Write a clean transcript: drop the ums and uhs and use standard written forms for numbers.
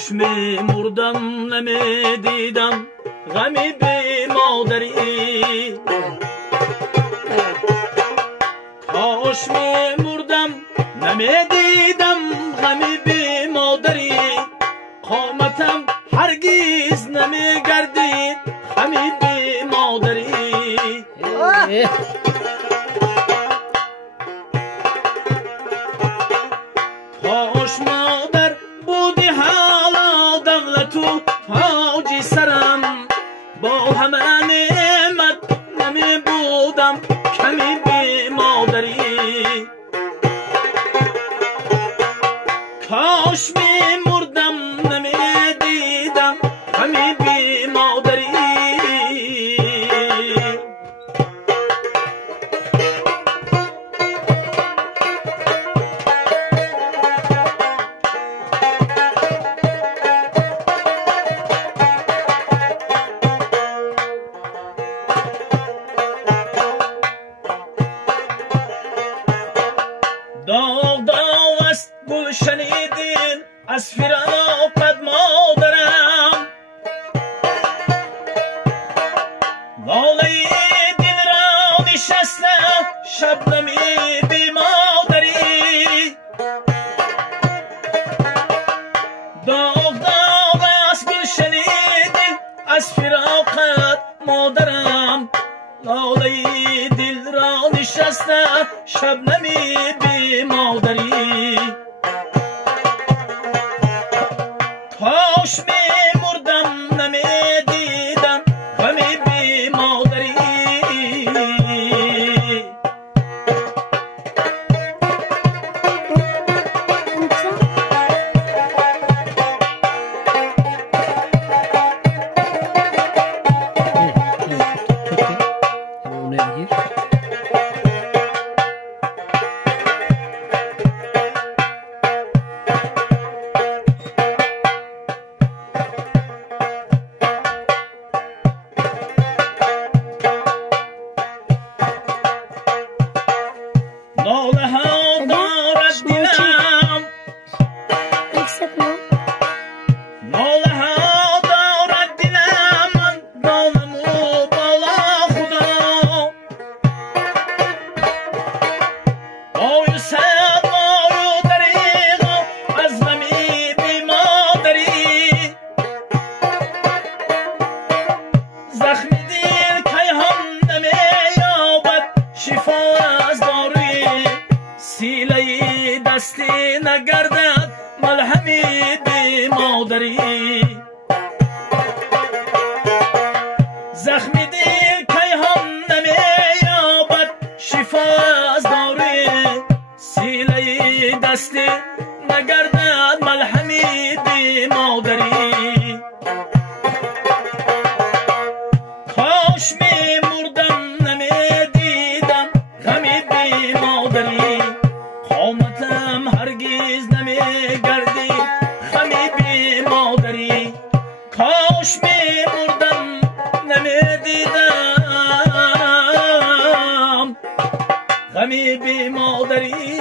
کاش می مردم نمی دیدم غمی بی مادری کاش می مردم نمی دیدم غمی بی مادری قامتم هرگز نمی گردید غمی بی مادری کاش مادر بودی حالا دولت و تاج سرم با همه نعمت نمی بودم کمی بی مادری کاش می مردم نمی دیدم کمی بی مادری داغ داغ است گل شنیدین از فراقت مادرم لاله دل را نشسته شبنمی بی مادری داغ داغ است گل شنیدین از فراقت مادرم لاله دل را نشسته شبنمی بی مادری کاش می مردم نمی دیدم غمی بی مادری ناله ها دارد دلم ناله ها دارد دلم من دانم و بالا خدا بای سد بای دریغا از غمی بی مادری زخم دل کی هم نمی یابد شفا از داروی سیله دستی نگردد ملهمی بی مادری زخم دل کی هم نمی یابد شفا از داروی سیله دستی نگردد ملهمی بی مادری کاش می مردم نمی دیدم غمی بی مادری قامتم هرگز نمی گردی غمی بی مادری کاش می مردم نمی دیدم غمی بی مادری